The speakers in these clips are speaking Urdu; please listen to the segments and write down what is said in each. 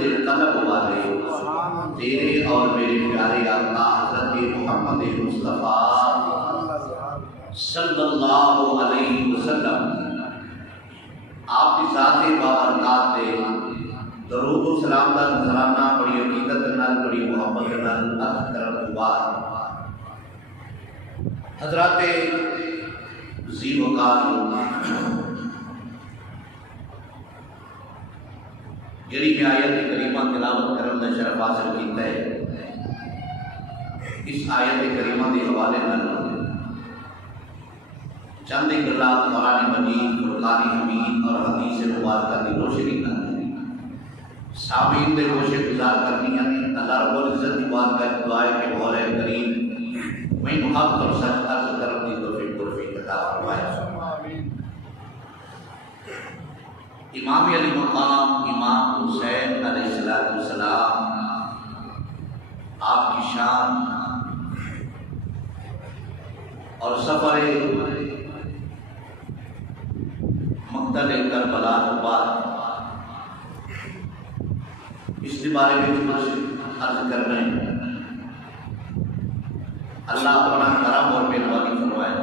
بلند قلب والے تیرے اور میرے پیارے آقا حضرت محمد مصطفیٰ صلی اللہ علیہ وسلم آپ کی ذات بابرکات دے درود و سلام دا نذرانہ بڑی عقیدت نال بڑی محبت نال عرض کرن تو بعد حضرات ذی وقار جڑی میں آیت کریمہ تلاوت کرن دا شرف حاصل کیتا ہے، اس آیت کریمہ کے حوالے نال چند گلاں قرآن مجید، فرقان حمید اور حدیث مبارکہ کی روشنی نال سامعین دے گوشے گزار کرنی ہے۔ اللہ رب العزت کی بات کا دعا ہے کہ مولا کریم میں حق اور سچ عرض کرنے کی توفیق عطا فرمائے۔ امام علی مقام امام حسین علیہ السلام آپ کی شان اور سفر مقتل کربلا کے بعد اس کے بارے میں کچھ عرض کر رہے ہیں۔ اللہ اپنا کرم اور مہربانی فرمائے۔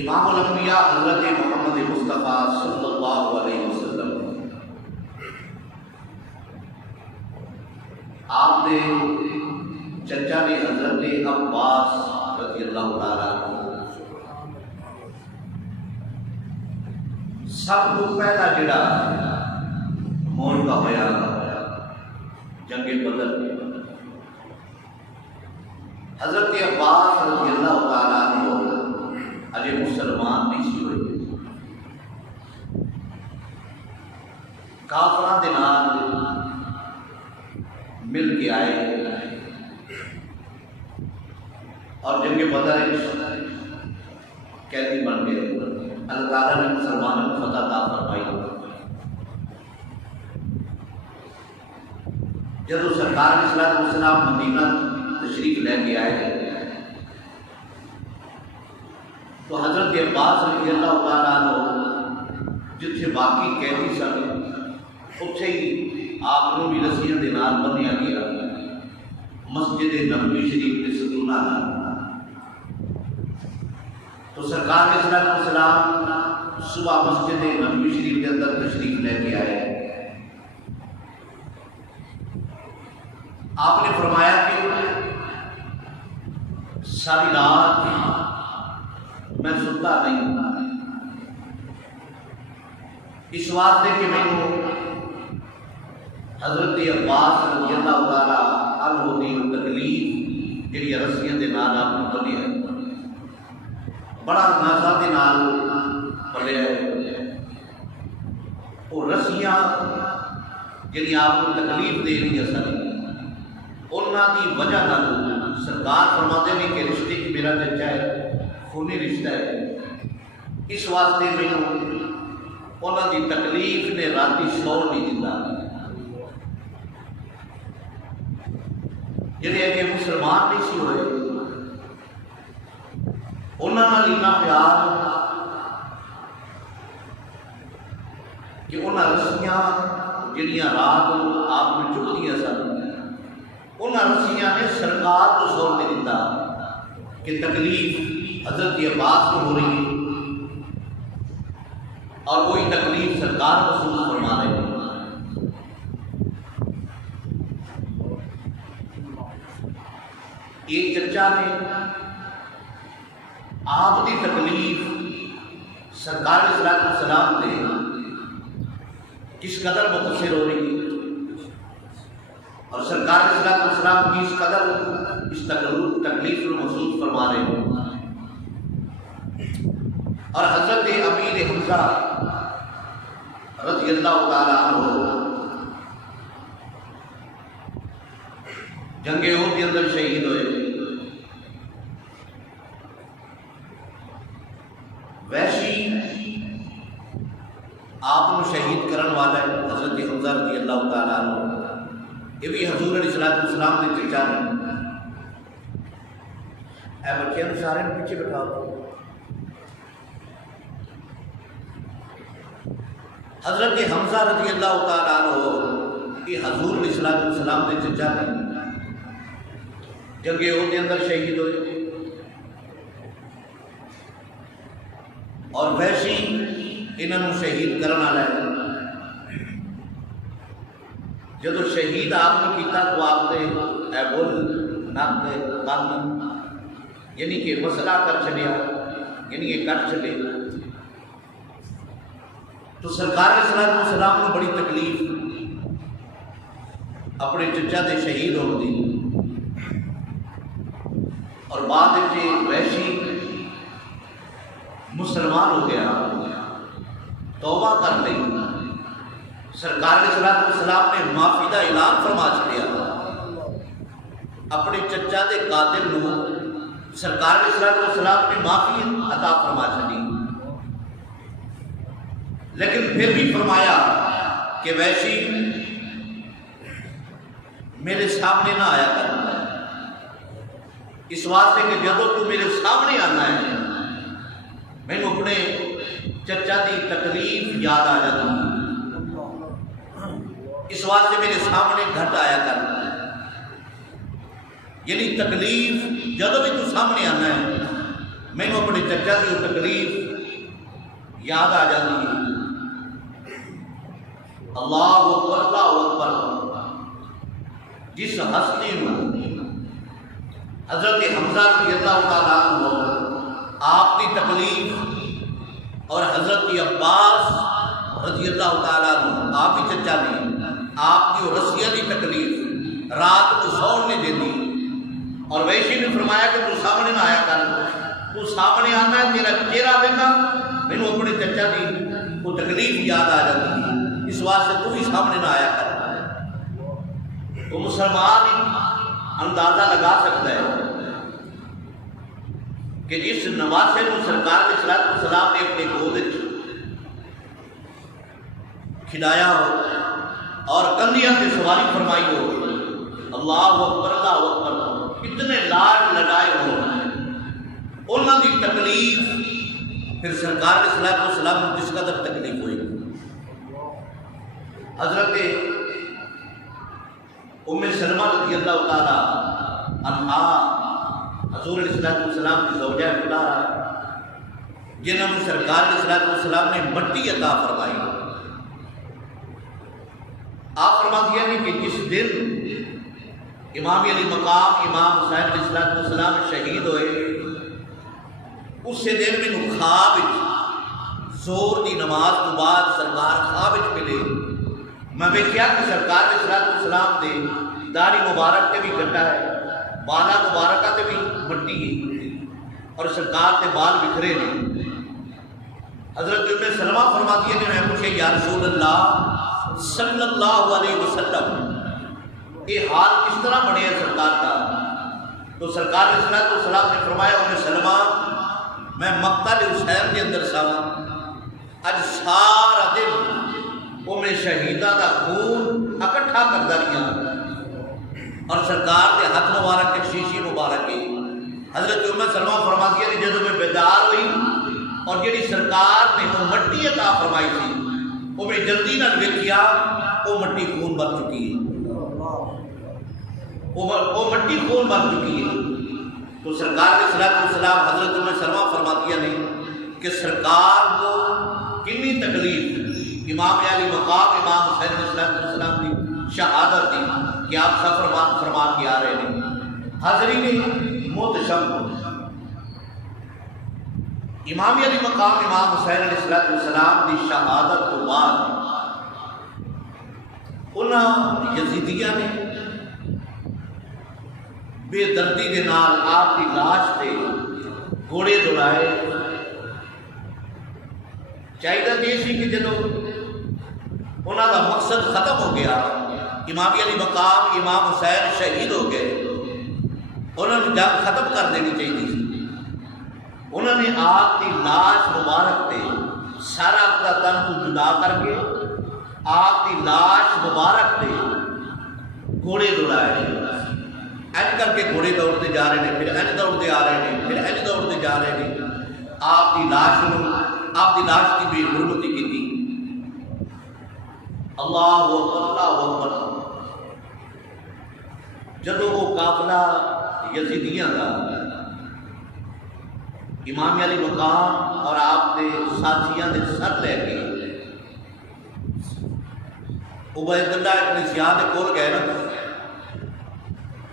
امام الانبیاء حضرت محمد مصطفیٰ صلی اللہ علیہ وسلم آپ نے چچا نے حضرت عباس رضی اللہ تعالیٰ سب تو پہلا جڑا موقع ہویا جنگ بدر حضرت عباس رضی اللہ تعالیٰ عنہ اجے مسلمان نہیں سی ہوئے، کافراں دے نال مل کے آئے اور جنگ بدر قیدی بن گئے۔ اللہ تعالیٰ نے مسلمانوں کو فتح عطا فرمائی۔ جب سرکار علیہ السلام مدینہ تشریف لے کے آئے تو حضرت عباس رضی اللہ تعالیٰ عنہ جتھے باقی قیدی سن اتھے ہی آپ کو بھی رسیاں دے نال بنیا گیا مسجد نبوی شریف کے ستوناں نال۔ تو سرکار علیہ السلام صبح مسجد نبوی شریف کے اندر تشریف لے کے آئے۔ آپ نے فرمایا کہ ساری رات میں سنتا نہیں، اس واسطے کہ میں حضرت عباس رضی اللہ تعالیٰ عنہ دی تکلیف جڑی رسیاں دے نال آپ کو بنی ہے بڑا نازا دے نال پلے وہ رسیاں جڑی آپ کو تکلیف دے رہی ہے سن انہاں دی وجہ نال سرکار فرماتے ہیں کہ رشتے کی میرا چچا ہے، خونی رشتہ ہے، اس واسطے میں انہاں دی تکلیف نے راتی سو نہیں دیتا۔ جڑے اگے مسلمان نہیں سی ہوئے انہاں نال اتنا پیار کہ انہاں رسیاں جڑیاں رات آپ میں چکتیاں سن انہاں رسیاں نے سرکار کو سو نہیں دیتا کہ تکلیف حضرت عباس کو ہو رہی ہے اور کوئی تکلیف سرکار محسوس فرما رہے ہیں۔ ایک چچا نے آپ کی تکلیف سرکار علیہ السلام سے کس قدر متاثر ہو رہی ہے اور سرکار علیہ السلام کی اس قدر اس تکلیف کو محسوس فرما رہے ہیں۔ اور حضرت امیر حمزہ رضی اللہ تعالیٰ عنہ جنگ احد کے اندر شہید ہوئے۔ ویشی آپ کو شہید کرن والا ہے حضرت حمزہ رضی اللہ تعالیٰ عنہ، یہ بھی حضور علیہ السلام کے چچا نے۔ اے بچے سارے پیچھے بٹھاؤ۔ حضرت حمزہ رضی اللہ تعالیٰ عنہ یہ حضور علیہ السلام نے چچا نے جنگ احد کے اندر شہید ہوئے اور وحشی انہوں نے شہید کرنا ہے. جب شہید آپ نے کیتا تو آپ نے اے بول نک کن یعنی کہ مسئلہ کر چلیا یعنی کہ کٹ چلے. تو سرکار علیہ السلام نے بڑی تکلیف اپنے چچا دے شہید ہو دی اور بعد وحشی مسلمان ہو گیا توبہ کر لی. سرکار علیہ السلام نے معافی کا اعلان فرما چڑیا اپنے چچا دے قاتل نو. سرکار علیہ السلام نے معافی عطا فرما چڑی لیکن پھر بھی فرمایا کہ وحشی میرے سامنے نہ آیا کر اس واسطے کہ جدو تو میرے سامنے آنا ہے میں اپنے چچا دی تکلیف یاد آ جاتی اس واسطے میرے سامنے گھٹ آیا کر. یعنی تکلیف جدو بھی تو سامنے آنا ہے میں اپنے چچا کی تکلیف یاد آ جاتی ہے. اللہ اکبر اللہ اکبر. جس ہستی میں حضرت حمزہ رضی اللہ تعالیٰ عنہ آپ کی تکلیف اور حضرت عباس رضی اللہ تعالیٰ عنہ آپ کی چچا نے آپ کی رسیہ کی تکلیف رات کو سوڑ نہیں دیتی اور وحشی نے فرمایا کہ تو سامنے نہ آیا کر تو سامنے آنا ہے تیرا چہرہ دیکھنا میں نے اپنے چچا کی وہ تکلیف یاد آ جاتی ہے اس واسطے تو ہی سامنے نہ آیا کر. تو مسلمان اندازہ لگا سکتا ہے کہ جس نواسے کو سرکار علیہ السلام نے اپنے گود کھلایا ہو اور کندھیاں سے سواری فرمائی ہو اللہ اکبر اللہ اکبر اتنے لاڈ لگائے ہو انہوں کی تکلیف پھر سرکار علیہ السلام کو جس قدر تکلیف ہوئی. حضرت ام سلمہ رضی اللہ تعالی عنہا حضور علیہ السلام کی زوجہ مطہرہ جنہوں نے سرکار علیہ السلام نے مٹی عطا فرمائی. آپ فرما دیا کہ جس دن امام علی مقام امام حسین علیہ السلام شہید ہوئے اسی دن میں خواب زور کی نماز تو بعد سرکار خواب ملے. میں دیکھا کہ سرکار علیہ السلام دے داڑھی مبارک تے بھی گڈا ہے بالا مبارکہ تے بھی مٹی ہے اور سرکار تے بال بکھرے نے. حضرت ام سلمہ فرماتی ہے کہ میں پوچھے یا رسول اللہ صلی اللہ علیہ وسلم یہ حال کس طرح بنے ہے سرکار کا. تو سرکار علیہ السلام نے فرمایا ام سلمہ میں مقتل حسین کے اندر سا اج سارا دن وہ میں شہیدہ کا خون اکٹھا کر دیا اور سرکار کے ہاتھ مبارک کے شیشی مبارک کی. حضرت ام سلمہ فرماتی ہے کہ جب میں بیدار ہوئی اور جڑی سرکار نے وہ مٹی عطا فرمائی تھی وہ میں جلدی نہ دیکھیا وہ مٹی خون بن چکی ہے وہ مٹی خون بن چکی ہے. تو سرکار کے السلام حضرت ام سلمہ فرماتی ہے کہ سرکار کو کنی تکلیف امام علی مقام امام حسین علیہ السلام کی شہادت دی کہ آپ سفر فرما کے آ رہے ہیں. حاضرین محتشم امام علی مقام امام حسین علیہ السلام کی شہادت تو بعد انہاں یزیدیاں نے بے دردی کے نال آپ کی لاش سے گھوڑے دوڑائے. چاہیے یہ سی کہ جدو انہوں کا مقصد ختم ہو گیا امام علی مقام امام حسین شہید ہو گئے انہوں نے جنگ ختم کر دینی چاہیے تھی. انہوں نے آپ کی لاش مبارک تے سارا اپنا تن کو جدا کر کے آپ کی لاش مبارک تے گھوڑے دوڑائے. این کر کے گھوڑے دوڑتے جا رہے ہیں پھر این دوڑتے آ رہے ہیں پھر این دوڑتے جا رہے ہیں. آپ کی لاش کی بے حرمتی کی تھی. اللہ اکبر۔ جدو وہ قافلہ یزیدیاں کا امام علی مقام اور آپ کے ساتھیاں نے سر لے کے عبید اللہ ابن زیاد کول گئے نا،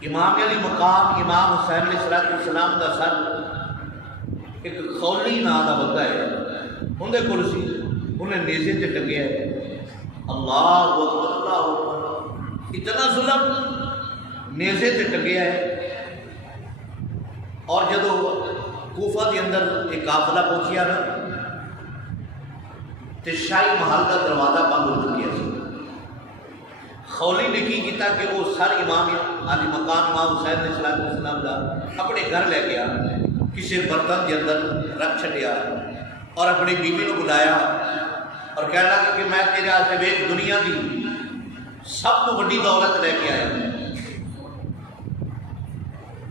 امام علی مقام امام حسین علیہ السلام کا سر ایک خولی نام کا بندہ ہے اندر کول سی، انہیں نیزے سے ٹنگیا ہے۔ اللہ اکبر، اتنا ظلم نیزے سے ٹنگیا ہے۔ اور جدو کوفہ کے اندر ایک قافلہ پہنچیا نا تو شاہی محل کا دروازہ بند ہو چکیا سی۔ خولی نے کی کیتا کہ وہ سر امام علی مقام امام حسین علیہ السلام کا اپنے گھر لے گیا، کسی برتن کے اندر رکھ چھڈیا اور اپنی بیوی کو بلایا اور کہنے لگا کہ میں تیرے واسطے ویکھ دنیا کی سب تو بڑی دولت لے کے آیا۔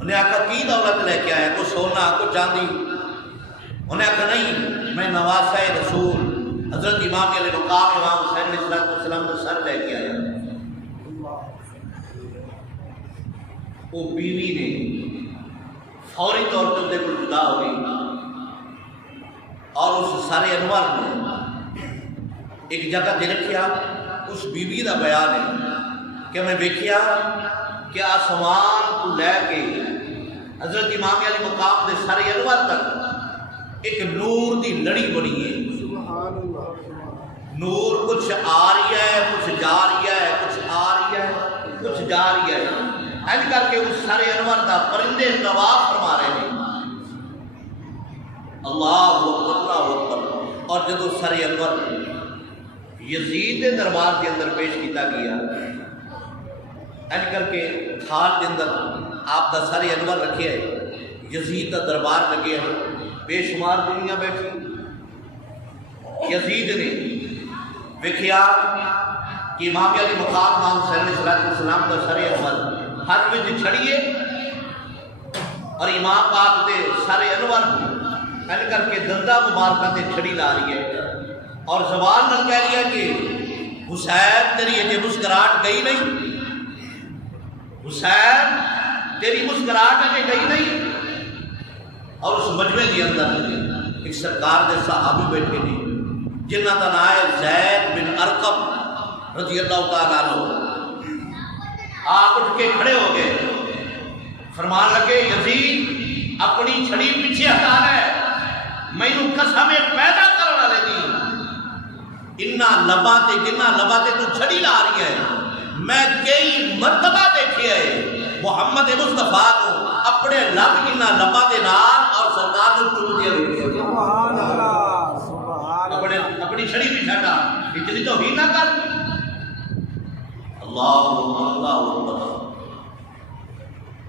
انہیں آخا کی دولت لے کے آیا؟ کوئی سونا کوئی چاندی؟ انہیں آخا نہیں، میں نواسہ رسول حضرت امام علی مقام امام حسین علیہ السلام کا سر لے کے آیا۔ وہ بیوی نے فوری طور پر اندر کو جدا ہو گئی اور اس سارے انور نے ایک جگہ دے رکھیا۔ اس بیوی کا بیان ہے کہ میں دیکھیا کہ آسمان کو لے کے حضرت امام علی مقام دے سارے انور تک ایک نور دی لڑی بنی ہے۔ نور کچھ آ رہی ہے، کچھ جا رہی ہے، کچھ آ رہی ہے، کچھ جا رہی ہے، ایسے کر کے اس سارے انور دا پرندے طواف فرما رہے ہیں۔ اللہ اکبر اللہ اکبر۔ اور جدو سارے انور یزید کے دربار کے اندر پیش کیتا گیا، ایسے کر کے تھال کے اندر آپ دا سارے انور رکھے ہے، یزید دا دربار لگے ہیں، بے شمار دنیا بیٹھی۔ یزید نے ویکھیا کہ امام علی مقام امام حسین علیہ السلام کا سارے انور ہاتھ میں چھڑیے اور امام پاک دے سارے انور ایسے کر کے دندہ مبارکہ تے چھڑی لا رہی ہے اور زبان نہ کہہ رہی ہے کہ حسین تیری یہ مسکراہٹ گئی نہیں، حسین تیری مسکراہٹ اجے گئی نہیں۔ اور اس مجمع کے اندر ایک سرکار دے صحابی بیٹھے نے جنہ کا نام ہے زید بن ارقم رضی اللہ تعالیٰ عنہ۔ آپ اٹھ کے کھڑے ہو گئے، فرمان لگے یزید اپنی چھڑی پیچھے ہٹانا ہے، میں نو قسم پیدا کرنے والے دی انہا لبا تے تو چھڑی لا رہی ہے۔ میں کئی مرتبہ دیکھے ہے محمد مصطفیٰ کو اپنے لب انہا لبا تے نال اور سرکار کو چوم دیا رہی ہے۔ سبحان اللہ، سبحان اللہ۔ اپنی چھڑی پیچھے ہٹا، اتنی تو ہی نہ کر۔ اللہ اکبر۔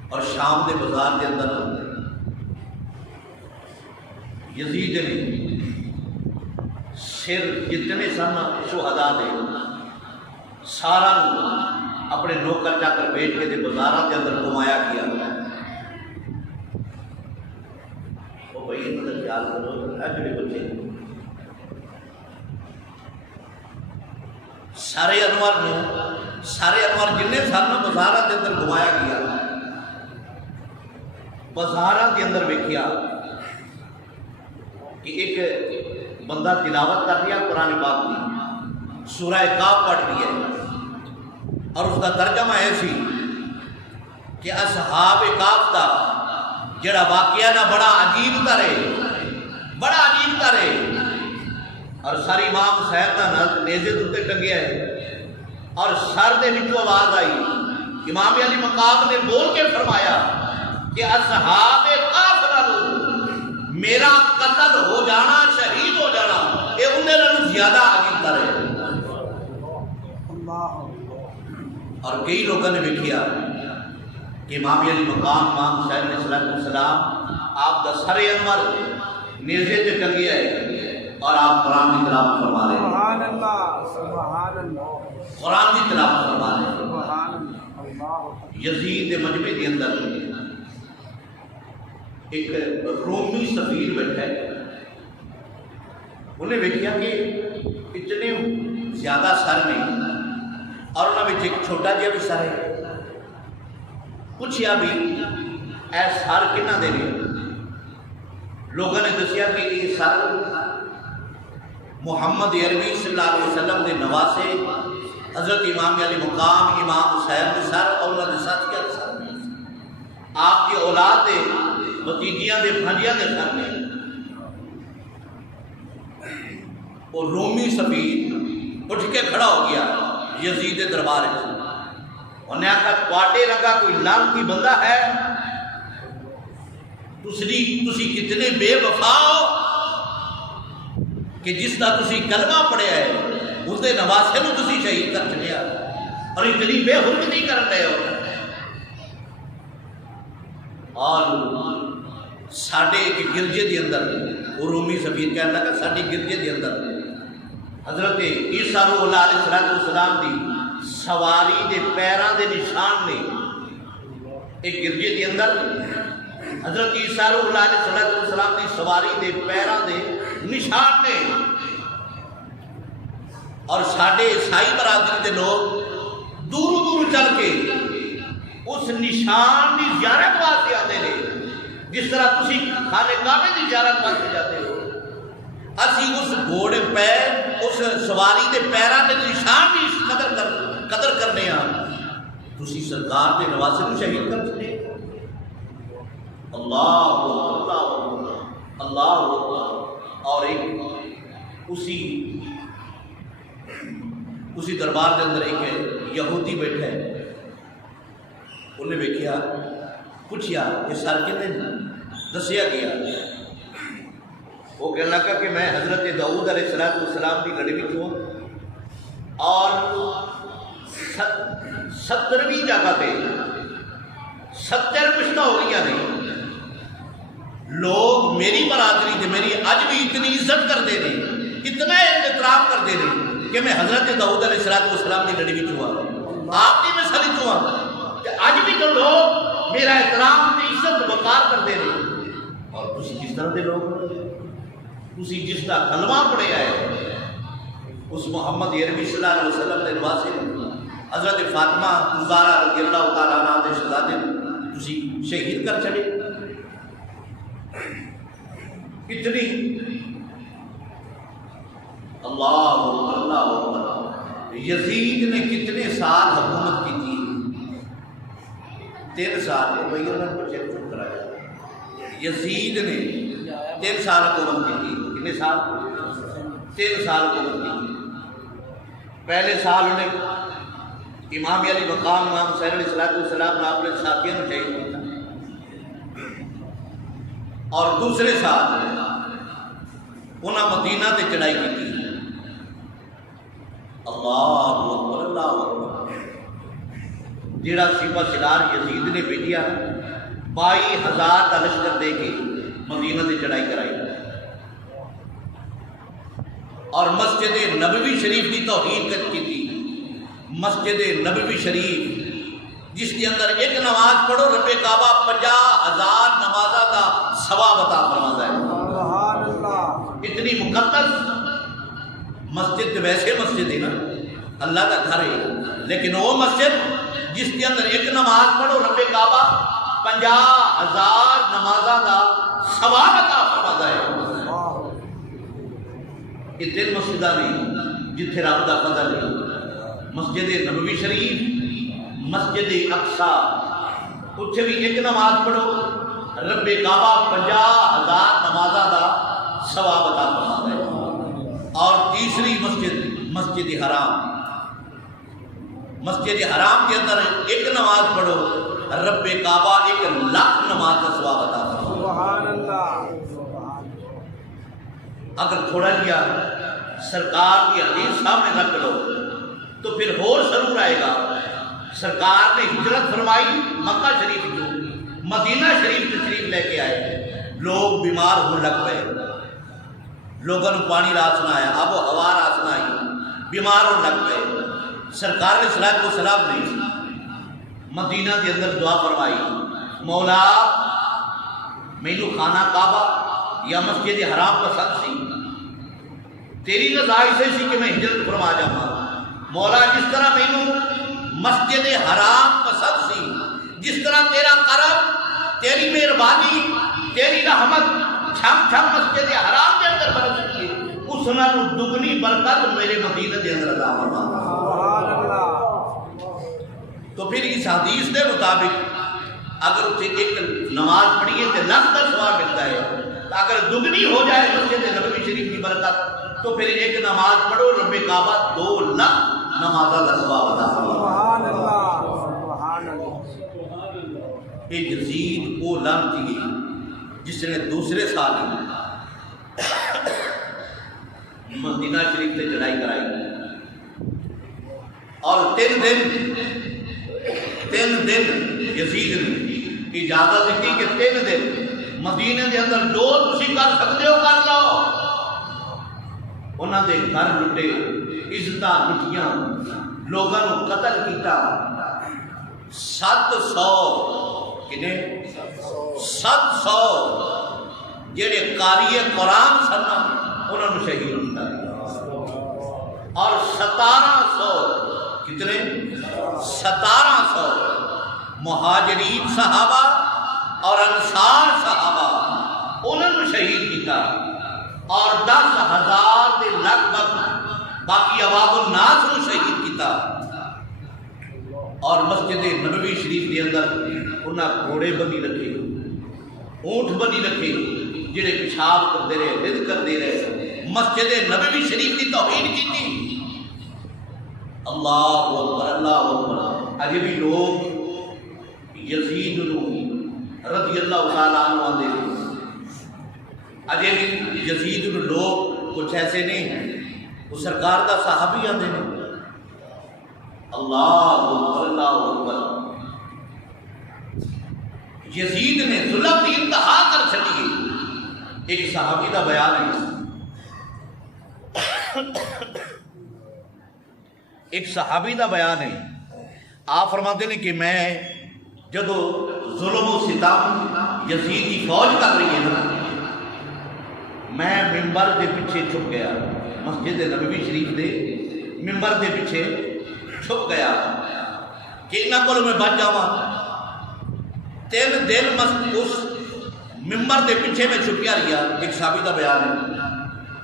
اور شام کے بازار کے اندر یزید نے سر جتنے سن شہداء دے سارا اپنے نوکر چاکر بیچ کے بازار کے اندر گھمایا کیا۔ وہ بھائی اندر خیال کرو جڑے بچے سارے انور جن سن بازار کے اندر گھمایا گیا۔ بازار کے اندر ویکھیا کہ ایک بندہ تلاوت کر رہا قرآن پاک کی سورہ کاف پڑھ رہی ہے اور اس کا ترجمہ ایسی کہ اصحاب کاف کا جڑا واقعہ نا بڑا عجیب کرے اور ساری امام حسین کا نیزے دے ٹنگیا ہے اور سر دے وچوں آواز آئی، امام علی مقام نے بول کے فرمایا کہ اصحاب کاف میرا قتل ہو جانا، شہید ہو جانا یہ انہیں زیادہ عجیب کرے۔ اور کئی لوگوں نے دیکھا کہ امام علی مقام امام حسین علیہ السلام آپ کا سر انور نیزے سے ٹنگیا ہے اور آپ قرآن کی تلاوت فرما رہے ہیں۔ سبحان اللہ، سبحان اللہ۔ قرآن کی تلاوت فرما رہے ہیں۔ سبحان اللہ۔ یزید مجمع کے اندر ایک رومی سفیر بیٹھا ہے، انہیں دیکھا کہ اتنے زیادہ سر نے اور انہوں نے ایک چھوٹا جہا بھی سر ہے. پوچھیا بھی اے سر کنہ دے نے؟ لوگوں نے دسیا کہ یہ سر محمد عربی صلی اللہ علیہ وسلم کے نواسے حضرت امام علی مقام امام حسین کے سر اور انہوں نے ساتھیاں کے سر نے، آپ کی اولاد دے بھتیجیاں دے بھانجیاں دے سر نے. اور رومی سفیر اٹھ کے کھڑا ہو گیا یزید کے دربار میں. انہیں آخا تواڈے رنگا کوئی لعنتی بندہ ہے؟ تسی کتنے بے وفا ہو کہ جس کا تسی کلمہ پڑھیا ہے اس دے نواسے نو تسی شہید کر چلیا اور اتنی بے حرمتی کر رہے ہو. اور ساڈے ایک گرجے دے اندر وہ رومی سفیر کہنے لگا ساڈے گرجے دے اندر حضرت عیسیٰ روح اللہ علیہ السلام دی سواری دے پیراں دے نشان نے. ایک گرجے دے اندر حضرت عیسیٰ روح اللہ علیہ السلام دی سواری دے پیراں دے نشان نے. اور ساڈے عیسائی برادری دے لوگ دور دور چل کے اس نشان دی زیارت واسطے آتے ہیں. جس طرح تسی خانہ کعبے دی زیارت واسطے جاتے ہو، اسی اس گھوڑے پہ اس سواری دے پیراں دے نشان بھی قدر کرنے ہاں. تسی سرکار دے نواسے نو شہید کر چلے. اللہ اللہ اللہ. اور ایک اسی دربار کے اندر ایک یہودی بیٹھا ہے. انہیں دیکھا پوچھیا کہ سر کتنے دسیا گیا. وہ کہنے لگا کہ میں حضرت داؤد علیہ السلام کی گڑی میں ہوں اور 70ویں جگہ پہ 70 پشتہ ہو رہی ہیں. لوگ میری برادری دے میری اج بھی اتنی عزت کرتے ہیں، اتنا احترام کرتے ہیں کہ میں حضرت داؤد علیہ السلام کی لڑی میں ہوا، آپ کی مثال ہوا. اج بھی جو لوگ میرا احترام تے عزت وقار کرتے ہیں. اور تسی کس طرح دے لوگ؟ تسی جس کا کلمہ پڑھیا ہے اس محمد عربی صلی اللہ علیہ وسلم کے نواسے حضرت فاطمہ زہرا رضی اللہ تعالیٰ عنہا دے شہزادے تسی شہید کر چلے. اتنی اللہ اللہ. یزید نے کتنے سال حکومت کی تھی؟ 3 سال. بھائی انہوں نے چیک کرایا. یزید نے 3 سال حکومت کی تھی. کتنے سال؟ 3 سال حکومت کی تھی. پہلے سال انہیں امام علی مقام امام حسین علیہ السلام نے اپنے ساتھیوں نے شہید کیا. اور دوسرے سال انہاں مدینہ تے چڑھائی کی تھی. اللہ اکبر اللہ اکبر. جیڑا سپہ سالار یزید نے بھیجیا 22,000 کا لشکر دے کے مدینہ تے چڑھائی کرائی اور مسجد نبوی شریف کی توہین کی تھی. مسجد نبوی شریف جس کے اندر ایک نماز پڑھو رب کعبہ 50,000 نمازہ کا ثواب عطا فرماتا ہے. اتنی مقدس مسجد. ویسے مسجد ہے نا اللہ کا گھر ہے، لیکن وہ مسجد جس کے اندر ایک نماز پڑھو رب کعبہ 50,000 نمازہ کا ثواب عطا فرماتا ہے. یہ 3 مسجداں نہیں جتھے رب دا فضل ہے. مسجد نبوی شریف، مسجد اقصیٰ، اتھے بھی ایک نماز پڑھو رب کعبہ 50,000 نمازہ دا ثواب عطا فرماتا ہے. اور تیسری مسجد حرام. مسجد حرام کے اندر ایک نماز پڑھو رب کعبہ 1,00,000 نماز کا ثواب عطا فرماتا ہے. اگر تھوڑا لیا سرکار کی حدیث سامنے رکھ لو تو پھر اور ضرور آئے گا. سرکار نے ہجرت فرمائی مکہ شریف کو، مدینہ شریف تشریف لے کے آئے. لوگ بیمار ہونے لگ پے، لوگوں کو پانی راسنا آیا، آب و ہوا راسنا آئی، بیمار ہونے لگ پے. سرکار نے صلاۃ والسلام نے مدینہ کے اندر دعا فرمائی، مولا مینو خانہ کعبہ یا مسجد حرام پسند سی، تیری رضا سے سی کہ میں ہجرت فرما جاواں مولا، جس طرح مینوں مسجد حرام پسند سی، جس طرح تیرا کرم، تیری مہربانی، تیری رحمت چھم چھم مسجد حرام کے اندر برستی ہے، اس نالوں دگنی برکت میرے مدینہ دے اندر عطا فرما۔ سبحان اللہ۔ تو پھر اس حدیث کے مطابق اگر اسے ایک نماز پڑھیے تو لکھ کا ثواب ملتا ہے، اگر دگنی ہو جائے مسجد نبوی شریف کی برکت تو پھر ایک نماز پڑھو رب کعبہ 2 لاکھ نمازہ کا ثواب عطا فرما۔ سبحان اللہ، سبحان اللہ۔ یہ یزید کو لعنتی ہے جس نے دوسرے سال مدینہ شریف سے چڑھائی کرائی اور 3 دن یزید نے اجازت دیتی کہ 3 دن مدینہ دے اندر جو تسی کر سکتے ہو کر لو۔ انہاں دے گھر لٹے، عزتاں لٹیاں، لوگاں نو قتل کیتا۔ 700 کنے 700 جڑے قاری قرآن سن انہوں نے شہید کیتا اور 1700 کتنے 1700 مہاجرین صحابہ اور انصار صحابہ انہوں نے شہید کیتا اور 10,000 دے لگ بھگ باقی عوام الناس کو شہید کیتا۔ اور مسجد نبوی شریف کے اندر انہاں گھوڑے بنی رکھے، اونٹ بنی رکھے جڑے پیشاب کرتے رہے، رد کرتے رہے، مسجد نبوی شریف کی توہین کی تھی۔ اللہ اکبر، اللہ اکبر۔ اجے بھی لوگ یزید رضی اللہ تعالیٰ عنہ آندے اجے بھی یزید لوگ کچھ ایسے نہیں ہیں، وہ سرکار دا صحابی آندے ہیں۔ اللہ اکبر، اللہ اکبر۔ یزید نے ظلم کی انتہا کر چھڑی۔ ایک صحابی دا بیان ہے، ایک صحابی دا بیان ہے، آپ فرماتے ہیں کہ میں جدو ظلم و ستم یزید کی فوج کر رہی ہے نا، میں ممبر دے پیچھے چھپ گیا، مسجد نبوی شریف دے ممبر دے پیچھے چھپ گیا کہ انہاں کو میں بچ جاواں۔ 3 دن اس ممبر دے پیچھے میں چھپیا رہیا۔ ایک صحابی دا بیان ہے،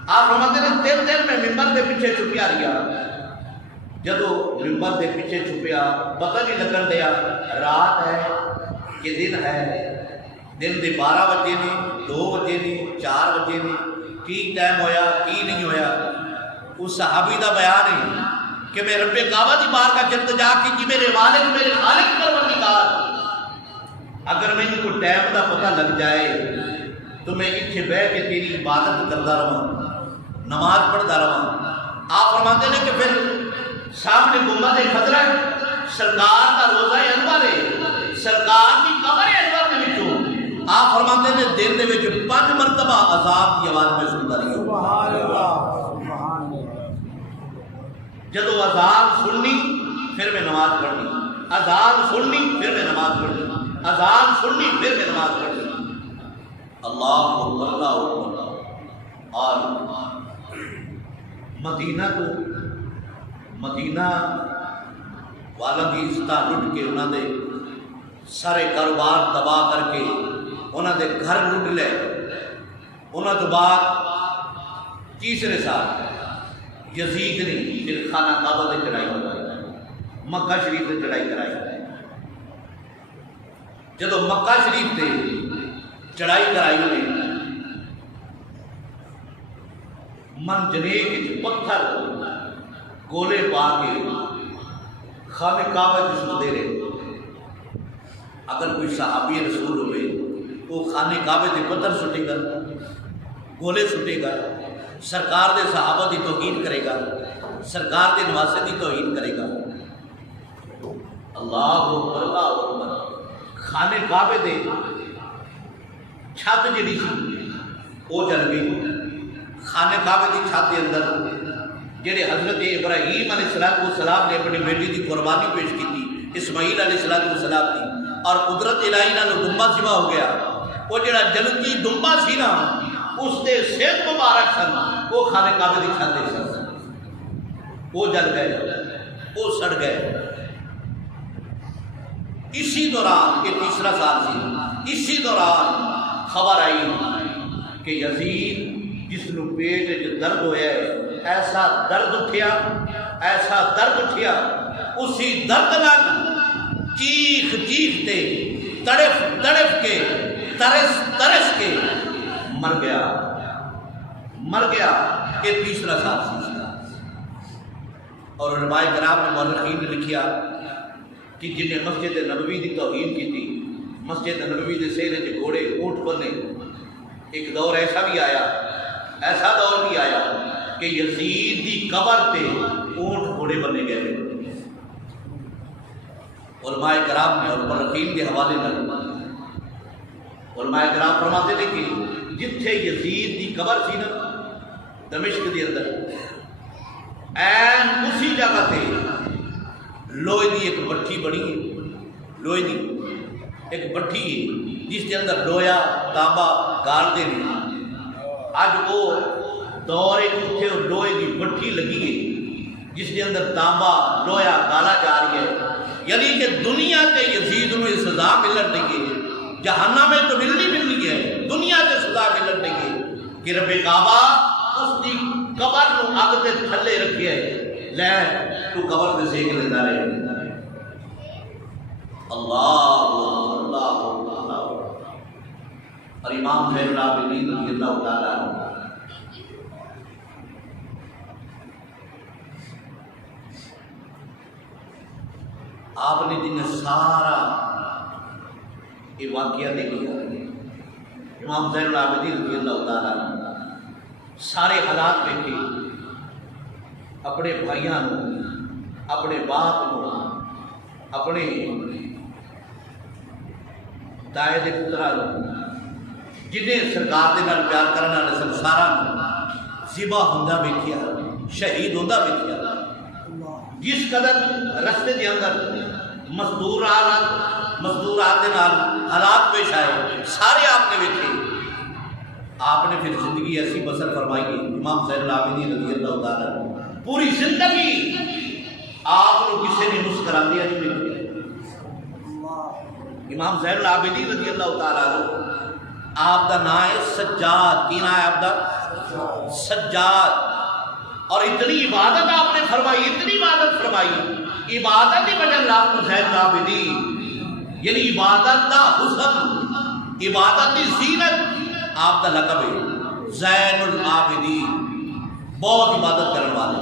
آپ فرماتے ہیں 3 دن میں ممبر دے پیچھے چھپیا رہیا۔ جدو ممبر دے پیچھے چھپیا پتہ نہیں لگن دیا رات ہے کہ دن ہے، دن دے 12 بجے نے، 2 بجے نے، 4 بجے نے، کی ٹائم ہویا کی نہیں ہویا۔ اس صحابی دا بیان ہے کہ میں رب کعبہ دی بارگاہ التجا کی کہ میرے والد میرے خالق پروردگار، اگر میں کو ٹائم دا پتہ لگ جائے تو میں اتنے بیٹھ کے تیری عبادت کرتا رہا، نماز پڑھتا رہا۔ آپ فرماتے ہیں کہ پھر سامنے گنبد خضرا سرکار کا روزہ انور ہے، سرکار کی قبر انور دے وچوں آپ فرماتے ہیں دن دے وچ 5 مرتبہ عذاب کی آواز میں سنتا رہی۔ سبحان اللہ، سبحان اللہ۔ جدو اذان سننی پھر میں نماز پڑھنی، اذان سننی پھر میں نماز پڑھنی، اذان سننی پھر میں نماز پڑھنی۔ اللہ اکبر، اللہ اکبر۔ اور مدینہ کو مدینہ والا کی عزتہ لٹ کے انہوں نے سارے کاروبار تباہ کر کے انہوں نے گھر لٹ لے۔ انہوں تو بعد تیسرے سال یزید نے پھر خانہ کعبہ سے چڑھائی کرائی، مکہ شریف سے چڑھائی کرائی۔ جدو مکہ شریف سے چڑھائی کرائی انہیں منجنیک پتھر گولے پا کے خانہ کعبہ کی سنتے رہے۔ اگر کوئی صحابی رسول ہوئے وہ خانہ کعبہ کے پتھر سٹے گا، گولے سٹے گا، سرکار دے صحابہ دی توہین کرے گا، سرکار دے نواسے دی توہین کرے گا۔ اللہ اکبر، اللہ اکبر۔ خانہ کعبہ دے چھت جڑی سی وہ جل گئی۔ خانہ کعبہ دی چھت دے اندر جڑے حضرت ابراہیم علیہ السلام نے اپنی بیٹی دی قربانی پیش کی تھی، اسماعیل علیہ السلام کی، اور قدرت الہی نال دمبا سوا ہو گیا۔ وہ جڑا جنتی دمبا سی نا اس دے سر مبارک سن وہ خانہ کعبے دی چھت سن، وہ جل گئے، وہ سڑ گئے۔ اسی دوران یہ تیسرا سال سی، اسی دوران خبر آئی کہ یزید جس نو پیٹ جو درد ہویا ہے، ایسا درد اٹھیا، ایسا درد اٹھیا، اسی درد نال چیخ چیخ تے تڑف تڑف کے ترس ترس کے مر گیا، مر گیا۔ یہ تیسرا سال سی۔ اور علماء کرام نے مورخین نے لکھیا کہ جنہیں مسجد نبوی دی توہین کی تھی، مسجد نبوی دے سہرے چ گھوڑے اونٹ بنے، ایک دور ایسا بھی آیا، ایسا دور بھی آیا کہ یزید دی قبر تے اونٹ گھوڑے بنے گئے۔ علماء کرام نے اور مورخین کے حوالے نال علماء کرام فرماتے ہیں کہ جتھے یزید دی قبر سی نا دمشق دی اندر، این اسی جگہ تے لوہے دی ایک بٹھی بنی ہے، لوہے دی ایک بٹھی ہے جس کے اندر لویا تانبا گالتے ہیں۔ اج وہ دور اتنے لوہے دی بٹھی لگی ہے جس کے اندر تانبا لویا گالا جا رہی ہے، یعنی کہ دنیا تے یزید نو سزا ملن لگی ہے، جہنم میں تو ملنی ہے، دنیا تے سزا ملن لگی ہے کہ رب کعبہ اس دی قبر نو اگ دے تھلے رکھیا ہے، لے تو قبر تے سیک لینا رہے۔ اللہ اللہ اللہ۔ اور امام زین العابدین رضی اللہ تعالیٰ عنہ آپ نے جن سارا یہ واقعہ دیکھا، امام زین العابدین رضی اللہ تعالیٰ عنہ سارے حالات دیکھے، اپنے بھائیاں نو، اپنے باپ نو، اپنے تائے دے پترا نو، جنہیں سرکار دے نال پیار کرنے والے سن سارا ذبح ہوندا ویکھیا، شہید ہوندا ویکھیا۔ جس قدر رستے دے اندر مزدورات دے نال حالات پیش آئے، سارے آپ نے ویکھے۔ آپ نے پھر زندگی ایسی بسر فرمائی، امام زین العابدین رضی اللہ تعالیٰ عنہ پوری زندگی آپ کو کسی نے مسکرا دیا نہیں ملتی۔ امام زین العابدین رضی اللہ تعالیٰ عنہ آپ دا نام ہے سجاد، کی نام ہے آپ دا؟ سجاد۔ اور اتنی عبادت آپ نے فرمائی، اتنی عبادت فرمائی، عبادت کی وجہ سے آپ کو زین العابدین، یعنی عبادت دا حسن، عبادت کی زینت آپ دا لقب ہے زین العابدین، بہت عبادت کرنے والے۔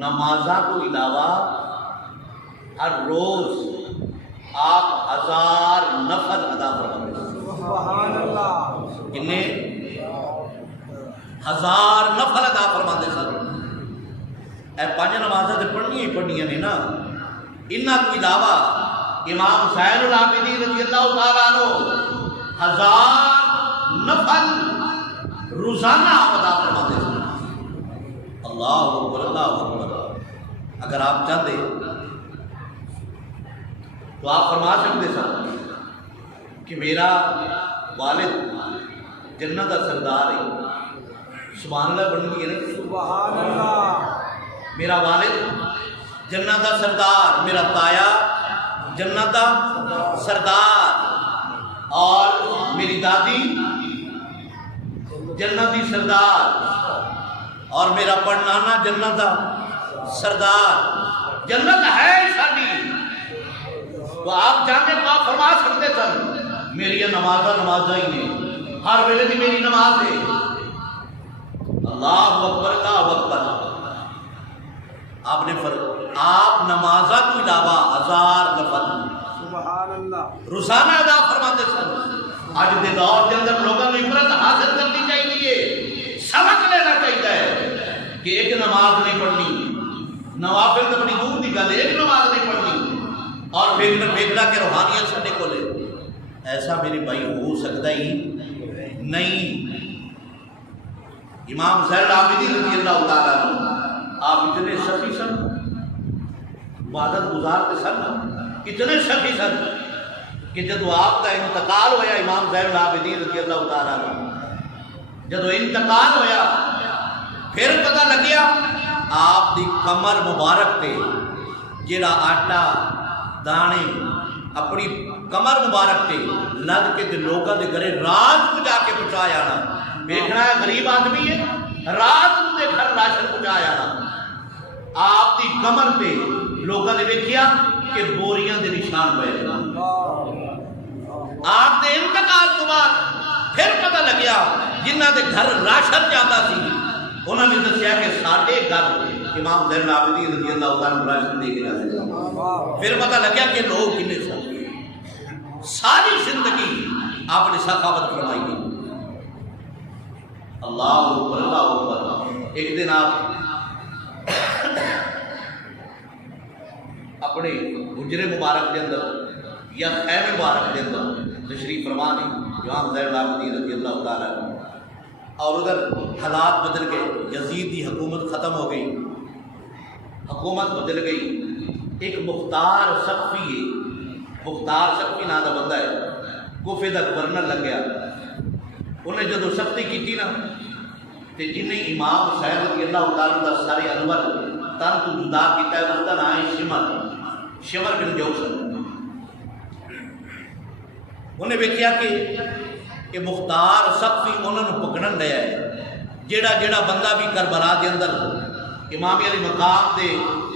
نمازہ کو علاوہ ہر روز آپ 1000 نفل ادا فرماتے ہیں۔ سبحان اللہ۔ کتنے؟ 1000 نفل ادا فرماتے سن۔ اے 5 نمازیں تو پڑھنی ہی پڑھنی نے نا، انہاں کو علاوہ امام زین العابدین رضی اللہ تعالیٰ عنہ 1000 نفل روزانہ آپ ادا فرماتے ہیں۔ اللہ اکبر، اللہ اکبر۔ اگر آپ چاہتے تو آپ فرما سکتے سن کہ میرا والد جنت کا سردار ہے، سبحان اللہ بن گئی ہے نا، سبحان اللہ۔ میرا والد جنت کا سردار، میرا تایا جنت کا سردار، اور میری دادی جنت کی سردار، اور میرا پڑنانا جنت کا سردار۔ جنت ہے ساری، تو آپ جانے تو آپ فرما سکتے سن میری نمازہ ہی نے، ہر ویلے دی میری نماز ہے۔ اللہ اکبر، اللہ اکبر۔ آپ نے آپ نمازہ کو علاوہ 1000 نفل سبحان اللہ روزانہ ادا فرماتے سن۔ آج دے دور کے اندر لوگوں کو عبرت حاصل کرنی چاہیے، سبق لینا چاہیے کہ ایک نماز نہیں پڑھنی، نوافل تو بڑی دور کی گل، ایک نماز نہیں پڑھنی اور بیٹھنا کہ روحانیت سڈے کو لے، ایسا میرے بھائی ہو سکتا ہی نہیں۔ امام زین العابدین رضی اللہ تعالیٰ عنہ آپ اتنے سخی سن، عبادت گزارتے سن، اتنے سخی سن کہ جب آپ کا انتقال ہوا امام زین العابدین رضی اللہ تعالیٰ عنہ جدو انتقال ہویا پھر پتہ لگیا آپ دی کمر مبارک تے جڑا آٹا دانے اپنی کمر مبارک تے لگ کے تے لوگوں دے گھرے رات کو جا کے پہنچایا نا. دیکھنا ہے غریب آدمی ہے رات کو دے گھر راشن پہنچایا نا. آپ دی کمر تے لوگوں نے دیکھیا کہ بوریاں دے نشان پے. آپ دے انتقال تو بعد پھر پتہ لگیا جنہ دے گھر راشن جاتا سی انہوں نے دسیا کہ ساڈے گھر امام زین العابدین رضی اللہ تعالیٰ راشن دے کے جاتے ہیں. پھر پتہ لگیا کہ لوگ کنے سن. ساری زندگی آپ نے سخاوت فرمائی گئی. اللہ اکبر اللہ اکبر. ایک دن آپ اپنے حجرے مبارک کے اندر یا خیمے مبارک کے اندر تشریف فرما دی امام زین العابدین رضی اللہ تعالیٰ عنہ. اور ادھر حالات بدل گئے. یزید کی حکومت ختم ہو گئی, حکومت بدل گئی. ایک مختار سقفی ہے, مختار سقفی نام کا بندہ ہے, کوفے کا گورنر لگ گیا. انہیں جدو سختی کی نا تو جنہیں امام حسین رضی اللہ تعالیٰ کا سارے انور تن تو جدا کیتا ہے اس کا نام ہے شمر, شمر بن جوشن. انہیں ویکھیا کہ مختار سقفی انہوں نے پکڑن لیا ہے. جیڑا جیڑا بندہ بھی کربلا دے اندر امام علی مقام دے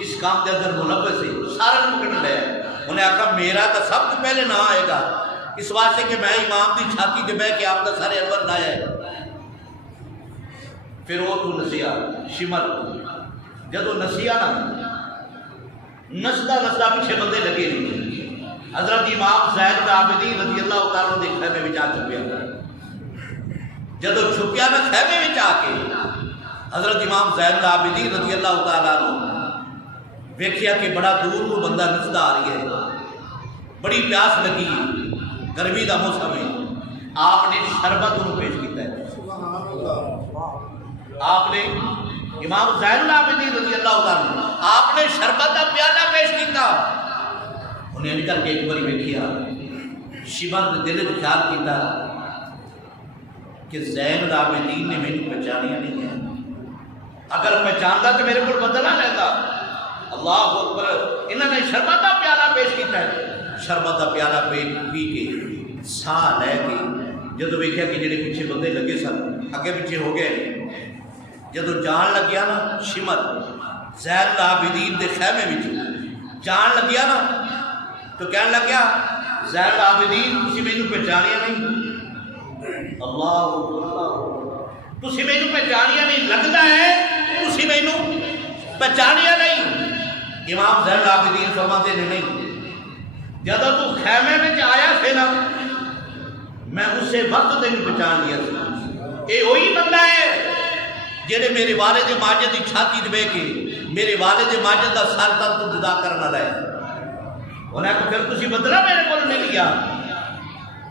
اس کام دے اندر ملوث ہے سارا پکڑن لیا ہے. انہیں آکھا میرا تو سب تو پہلے نہ آئے گا اس واسطے کہ میں امام دی چھاتی تے بہ کے آپ کا سارے انور لایا ہے. پھر وہ تو نسیا شمر جدو نسیا نا نسدا نسدا پیچھے بندے لگے نہیں. حضرت امام زین العابدین رضی اللہ تعالیٰ نے خیمے میں آ چھپیا. جدو چھپیا نا خیمے میں آ کے حضرت امام زین العابدین رضی اللہ تعالیٰ نے ویکھیا کہ بڑا دور کو بندہ نسدا آ رہی ہے, بڑی پیاس لگی, گرمی کا موسم ہے. آپ نے شربت انہوں پیش کیتا ہے. آپ نے امام زین العابدین رضی اللہ تعالیٰ آپ نے شربت کا پیالہ پیش کیتا. انہیں نکل کے ایک باری ویکھیا شمر نے دل میں خیال کیتا کہ زین العابدین نے میرے پہچانیا نہیں ہے. اگر پہچانتا تو میرے کو بدلا لیتا. اللہ اکبر. انہوں نے شربت کا پیالہ پیش کیتا ہے. شربت کا پیالہ پی کے ساہ لے کے جدو ویکھیا کہ جڑے پیچھے بندے لگے سن اگے پیچھے ہو گئے. جدو جان لگیا نا شمر زین العابدین دے خیمے میں جان لگیا نا تو کہنے لگیا زین العابدین تسی مینوں پہچانیا نہیں. اللہ تسی مینوں پہچانیا نہیں, لگتا ہے تسی مینوں پہچانیا نہیں. امام زین العابدین فرماتے ہیں نہیں, جب تو خیمے میں آیا تھے نا میں اسے وقت تک پہچان لیا تھا. یہ وہی بندہ ہے جڑے میرے والد ماجد کی چھاتی دے کے میرے والد ماجد کا سر تن تو جدا کرنا رہے. انہیں کہا پھر تسی بدلا میرے کو نہیں لیا,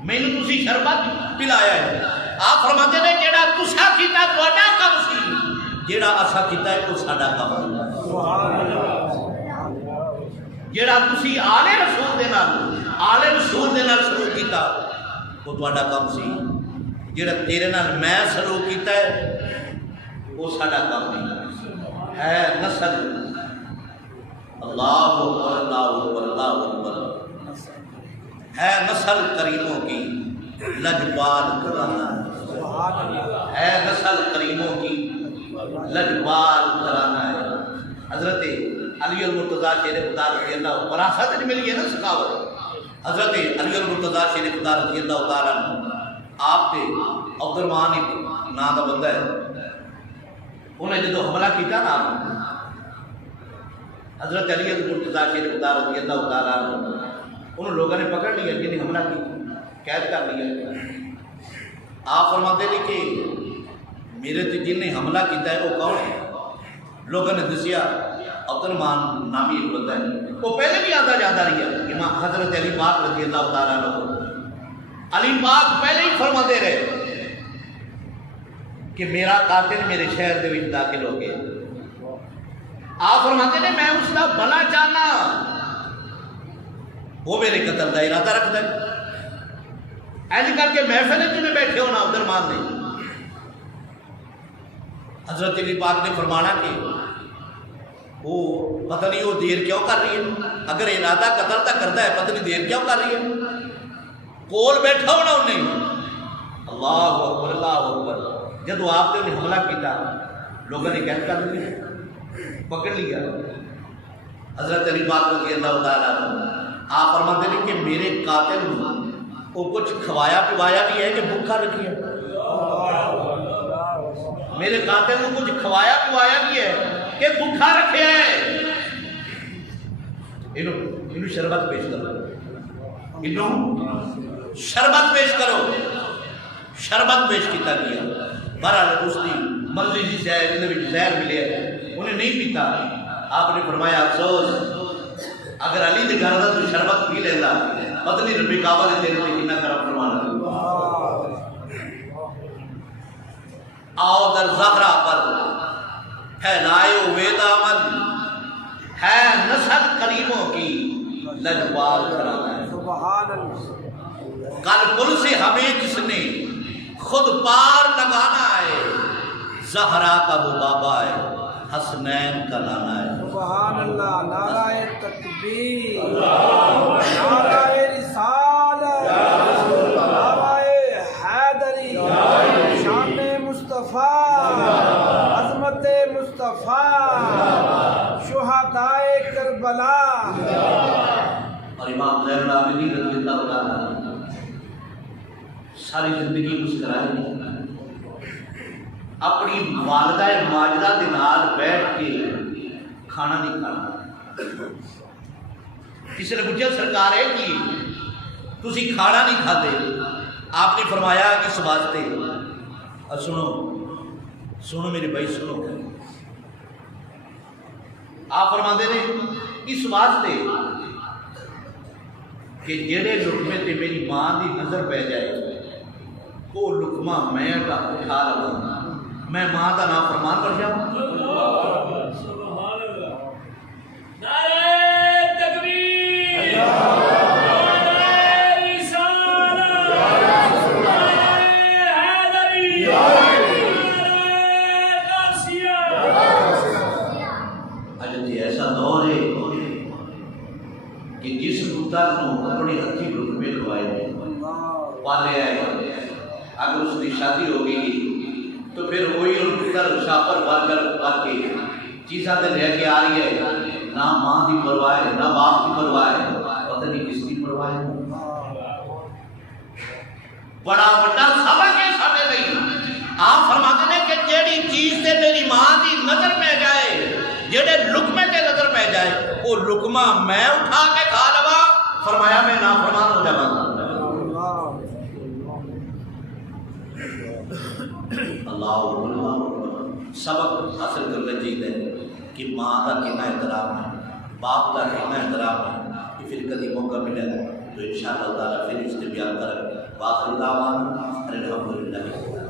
میں نے تسی شربت پلایا ہے. آپ فرماتے ہیں جیڑا تسا کیتا تہاڈا کم سی, جیڑا اسا کیتا ہے وہ ساڈا کم ہے. جیڑا تسی آل رسول دے نال سلوک کیتا وہ تہاڈا کم سی. جیڑا تیرے نال میں سلوک کیتا ہے وہ ساڈا کم نہیں ہے. نسل اللہ اکبر اللہ اکبر اللہ اکبر ہے نسل کریموں کی لجپال گھرانہ ہے. نسل کریموں کی لجپال گھرانہ ہے. حضرت علی المرتضیٰ شیر خدا رضی اللہ وراثت میں ملی ہے نا سخاوت. حضرت علی المرتضیٰ شیر خدا رضی اللہ تعالیٰ آپ کے عبد الرحمان نام کا بندہ ہے. انہیں جدو حملہ کیتا نا حضرت علی المرتضیٰ شیر خدا رضی اللہ تعالیٰ انہوں لوگوں نے پکڑ لیا جنہیں حملہ کی قید کر لیا. آپ فرماتے ہیں کہ میرے تے جن نے حملہ کیتا ہے وہ کون ہے؟ لوگوں نے دسیا عبد الرحمان نامی ایک بندہ ہے. وہ پہلے بھی آتا جاتا رہی ہے. امام حضرت علی پاک رضی اللہ تعالیٰ عنہ علی پاک پہلے ہی فرماتے رہے کہ میرا قاتل میرے شہر دے وچ داخل ہو گیا. آپ فرماتے ہیں میں اس کا بھلا چاہنا, وہ میرے قتل کا ارادہ رکھتا ہے. ایسے کر کے محفل میں بیٹھے ہونا عبد الرحمان نے حضرت علی پاک نے فرمانا کہ وہ پتہ نہیں وہ دیر کیوں کر رہی ہے، اگر ارادہ قتل تک کرتا ہے پتہ نہیں دیر کیوں کر رہی ہے، کول بیٹھا ہونا انہیں۔ اللہ اکبر اللہ اکبر۔ جب آپ نے انہیں حملہ کیا لوگوں نے کہہ کر لیا، پکڑ لیا۔ حضرت علی پاک رضی اللہ تعالیٰ آپ فرماتے ہیں کہ میرے قاتل کو کچھ کھوایا پوایا بھی ہے کہ بھوکا رکھی ہے؟ میرے قاتل کو کچھ کھوایا پوایا بھی ہے کہ بھوکا رکھے ہے؟ انہوں شربت پیش کرو، انہوں شربت پیش کرو۔ شربت پیش کیتا گیا، بہرحال اس کی مرضی جی زہر ملے انہیں نہیں پیتا۔ آپ نے فرمایا افسوس اگر علی دے گھر دا تو شربت پی لینا، پتہ نہیں ربی کعبہ نے تیرے تے کتنا کرم فرمانا۔ آؤ در زہرا پر پھیلائے ہوئے دامن، ہے نسل کریموں کی لجپال کرانا ہے۔ کل پل سے ہمیں جس نے خود پار لگانا ہے، زہرا کا وہ بابا ہے، حسنین کا لانا ہے۔ سبحان اللہ، نعرہ تکبیر، نعرہ رسالت، نعرہ حیدری، شان مصطفیٰ، عظمت مصطفیٰ، شہدائے کربلا۔ اور امام زین العابدین رضی اللہ تعالیٰ ساری زندگی مسکرائے، اپنی والدہ ماجدہ دے نال بیٹھ کے کھانا نہیں کھانا۔ کسی نے پوچھا سرکار ہے کہ تسی کھانا نہیں کھاتے؟ آپ نے فرمایا اس واسطے، اور سنو میرے بھائی سنو، آپ فرماتے ہیں اس واسطے کہ جڑے لقمے تے میری ماں دی نظر پہ جائے وہ لقمہ میں اٹھا لوں، میں ماں کا نام فرمان کر جاؤں۔ نعرہ تکبیر، نعرہ رسالت، نعرہ حیدری، نعرہ غوثیہ۔ اجل جی ایسا دور ہے کہ جس پتر کو اپنے ہتھی لقمے کھوائے پالے آئے، اگر اس کی شادی ہو گئی تو پھر وہی پتر شاپر بھر کے چیزاں تے لے کے آ رہی ہے، نہ ماں کی پرواہ ہے نہ باپ کی پرواہ ہے، پتہ نہیں کس کی پرواہ ہے۔ بڑا بڑا سبق ہے ساڈے لئی۔ آپ فرماتے ہیں کہ جیڑی چیز تے میری ماں دی نظر پہ جائے، جیڑے لقمے تے نظر پہ جائے، وہ لقمہ میں اٹھا کے کھا لوا، فرمایا میں نافرمان ہو جاواں۔ اللہ سبق حاصل کرنا چاہیے کہ ماں کا کتنا احترام ہے، باپ کا کتنا احترام ہے، کہ پھر کبھی موقع ملے گا تو انشاءاللہ تعالیٰ پھر اس کے بیان کریں۔ باخر دعوانا الحمدللہ۔